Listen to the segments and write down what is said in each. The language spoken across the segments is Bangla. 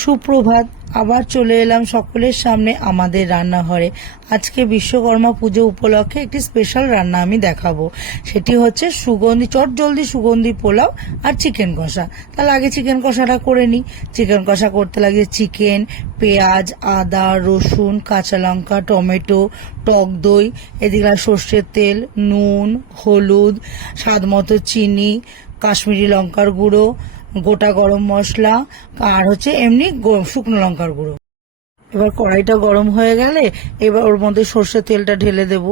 সুপ্রভাত। আবার চলে এলাম সকলের সামনে আমাদের রান্নাঘরে। আজকে বিশ্বকর্মা পুজো উপলক্ষে একটি স্পেশাল রান্না আমি দেখাবো। সেটি হচ্ছে চটজলদি সুগন্ধি পোলাও আর চিকেন কষা। তাহলে আগে চিকেন কষাটা করে নিই। চিকেন কষা করতে লাগে চিকেন, পেঁয়াজ, আদা, রসুন, কাঁচা লঙ্কা, টমেটো, টক দই, এদিকে সর্ষের তেল, নুন, হলুদ, স্বাদ মতো চিনি, কাশ্মীরি লঙ্কার গুঁড়ো, গোটা গরম মশলা আর হচ্ছে এমনি শুকনো লঙ্কার গুঁড়ো। এবার কড়াইটা গরম হয়ে গেলে এবার ওর মধ্যে সর্ষের তেলটা ঢেলে দেবো।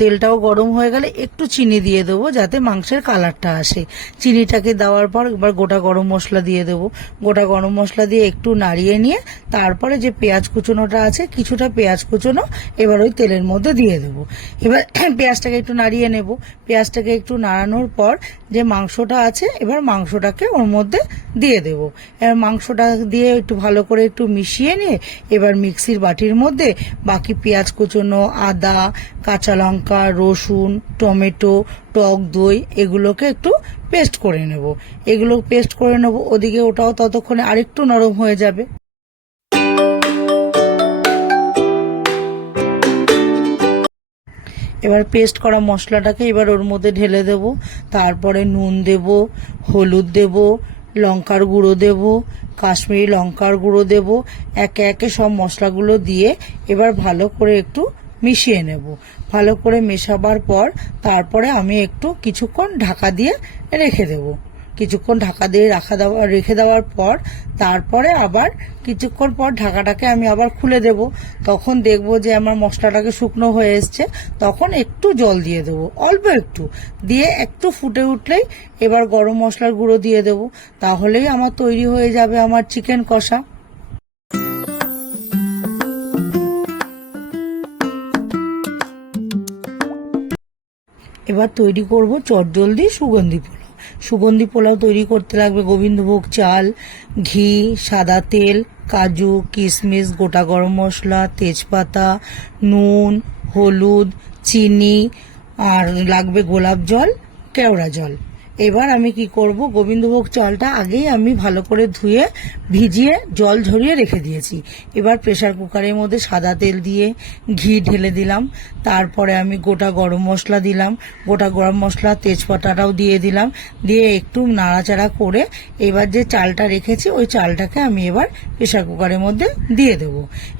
তেলটাও গরম হয়ে গেলে একটু চিনি দিয়ে দেবো যাতে মাংসের কালারটা আসে। চিনিটাকে দেওয়ার পর এবার গোটা গরম মশলা দিয়ে দেবো। গোটা গরম মশলা দিয়ে একটু নাড়িয়ে নিয়ে তারপরে যে পেঁয়াজ কুচোনোটা আছে কিছুটা পেঁয়াজ কুচোনো এবার ওই তেলের মধ্যে দিয়ে দেবো। এবার পেঁয়াজটাকে একটু নাড়িয়ে নেব। পেঁয়াজটাকে একটু নাড়ানোর পর যে মাংসটা আছে এবার মাংসটাকে ওর মধ্যে দিয়ে দেবো। এবার মাংসটা দিয়ে একটু ভালো করে একটু মিশিয়ে নিয়ে এবার মিক্সির বাটির মধ্যে বাকি পেঁয়াজ কুচোনো, আদা, কাঁচা লঙ্কা, রসুন, টমেটো, টক দই এগুলোকে একটু পেস্ট করে নেব। এগুলো পেস্ট করে নেব। ওদিকে ওটাও ততক্ষণে আরেকটু নরম হয়ে যাবে। এবার পেস্ট করা মশলাটাকে এবার ওর মধ্যে ঢেলে দেব। তারপরে নুন দেব, হলুদ দেব, লঙ্কার গুঁড়ো দেব, কাশ্মীরি লঙ্কার গুঁড়ো দেব। একে একে সব মশলাগুলো দিয়ে এবার ভালো করে একটু মিশিয়ে নেব। ভালো করে মেশাবার পর তারপরে আমি একটু কিছুক্ষণ ঢাকা দিয়ে রেখে দেব। কিছুক্ষণ ঢাকা দিয়ে রেখে দেওয়ার পর তারপরে আবার কিছুক্ষণ পর ঢাকাটাকে আমি আবার খুলে দেব। তখন দেখব যে আমার মশলাটাকে শুকনো হয়ে এসছে। তখন একটু জল দিয়ে দেবো, অল্প একটু দিয়ে একটু ফুটে উঠলেই এবার গরম মশলার গুঁড়ো দিয়ে দেবো। তাহলেই আমার তৈরি হয়ে যাবে আমার চিকেন কষা। এবার তৈরি করব চটজলদি সুগন্ধি পোলাও। সুগন্ধি পোলাও তৈরি করতে লাগবে গোবিন্দভোগ চাল, ঘি, সাদা তেল, কাজু, কিশমিশ, গোটা গরম মশলা, তেজপাতা, নুন, হলুদ, চিনি আর লাগবে গোলাপ জল, কেওড়া জল। এবার আমি কি করব, গোবিন্দভোগ চালটা আগেই আমি ভালো করে ধুয়ে ভিজিয়ে জল ঝরিয়ে রেখে দিয়েছি। এবার প্রেসার কুকারের মধ্যে সাদা তেল দিয়ে ঘি ঢেলে দিলাম। তারপরে আমি গোটা গরম মশলা দিলাম, গোটা গরম মশলা তেজপাতাটাও দিয়ে দিলাম। দিয়ে একটু নাড়াচাড়া করে এবার যে চালটা রেখেছি ওই চালটাকে আমি এবার প্রেসার কুকারের মধ্যে দিয়ে দেব।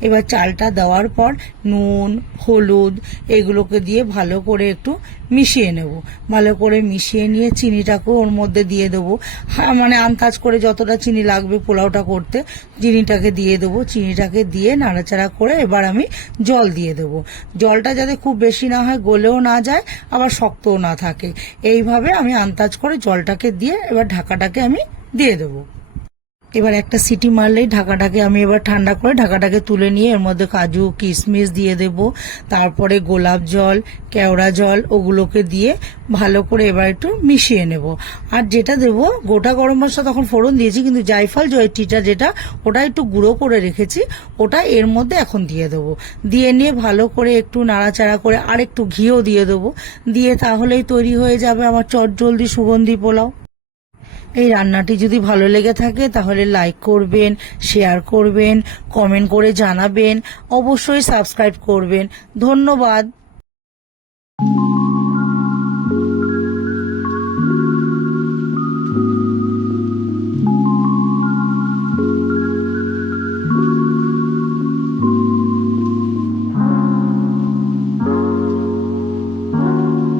এবার চালটা দেওয়ার পর নুন, হলুদ এগুলোকে দিয়ে ভালো করে একটু মিশিয়ে নেব। ভালো করে মিশিয়ে নিয়ে চিনিটাকেও ওর মধ্যে দিয়ে দেবো। মানে আন্দাজ করে যতটা চিনি লাগবে পোলাওটা করতে চিনিটাকে দিয়ে দেবো। চিনিটাকে দিয়ে নাড়াচাড়া করে এবার আমি জল দিয়ে দেবো। জলটা যাতে খুব বেশি না হয়, গলেও না যায় আবার শক্তও না থাকে, এইভাবে আমি আন্দাজ করে জলটাকে দিয়ে এবার ঢাকাটাকে আমি দিয়ে দেবো। এবার একটা সিটি মারলেই ঢাকাটাকে আমি এবার ঠান্ডা করে ঢাকাটাকে তুলে নিয়ে এর মধ্যে কাজু কিশমিশ দিয়ে দেব। তারপরে গোলাপ জল, কেওড়া জল ওগুলোকে দিয়ে ভালো করে এবার একটু মিশিয়ে নেব। আর যেটা দেব গোটা গরম মশলা তখন ফোড়ন দিয়েছি, কিন্তু জায়ফল জয়ত্রীটা যেটা ওটা একটু গুঁড়ো করে রেখেছি ওটা এর মধ্যে এখন দিয়ে দেব। দিয়ে নিয়ে ভালো করে একটু নাড়াচাড়া করে আর একটু ঘিও দিয়ে দেবো। দিয়ে তাহলেই তৈরি হয়ে যাবে আমার চটজলদি সুগন্ধি পোলাও। এই রান্নাটি যদি ভালো লেগে থাকে তাহলে লাইক করবেন, শেয়ার করবেন, কমেন্ট করে জানাবেন, অবশ্যই সাবস্ক্রাইব করবেন। ধন্যবাদ।